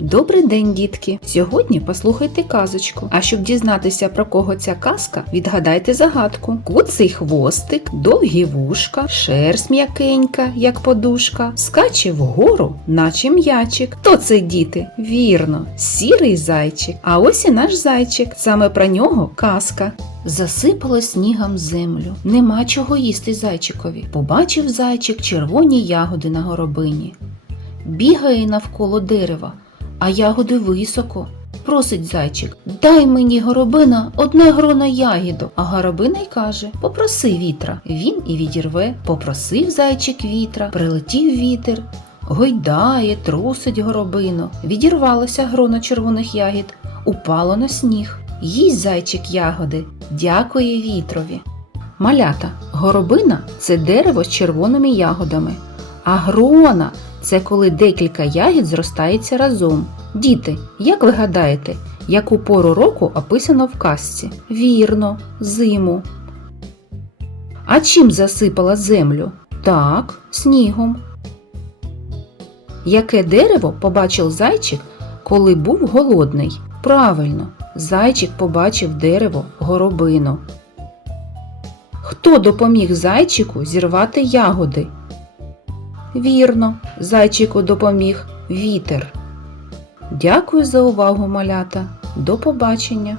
Добрий день, дітки! Сьогодні послухайте казочку. А щоб дізнатися про кого ця казка, відгадайте загадку. Куций хвостик, довгі вушка, шерсть м'якенька, як подушка, скаче вгору, наче м'ячик. Хто це діти? Вірно, сірий зайчик. А ось і наш зайчик. Саме про нього казка. Засипало снігом землю. Нема чого їсти зайчикові. Побачив зайчик червоні ягоди на горобині. Бігає навколо дерева, а ягоди високо. Просить зайчик, дай мені горобина одне гроно ягідок. А горобина й каже: Попроси вітра. Він і відірве. Попросив зайчик вітра, прилетів вітер, гойдає, трусить горобину. Відірвалося гроно червоних ягід, упало на сніг. Їсть зайчик ягоди, дякує вітрові. Малята, горобина це дерево з червоними ягодами, а грона це коли декілька ягід зростаються разом. Діти, як ви гадаєте, яку пору року описано в казці? Вірно, зиму. А чим засипала землю? Так, снігом. Яке дерево побачив зайчик, коли був голодний? Правильно, зайчик побачив дерево горобину. Хто допоміг зайчику зірвати ягоди? Вірно, зайчику допоміг вітер. Дякую за увагу, малята. До побачення!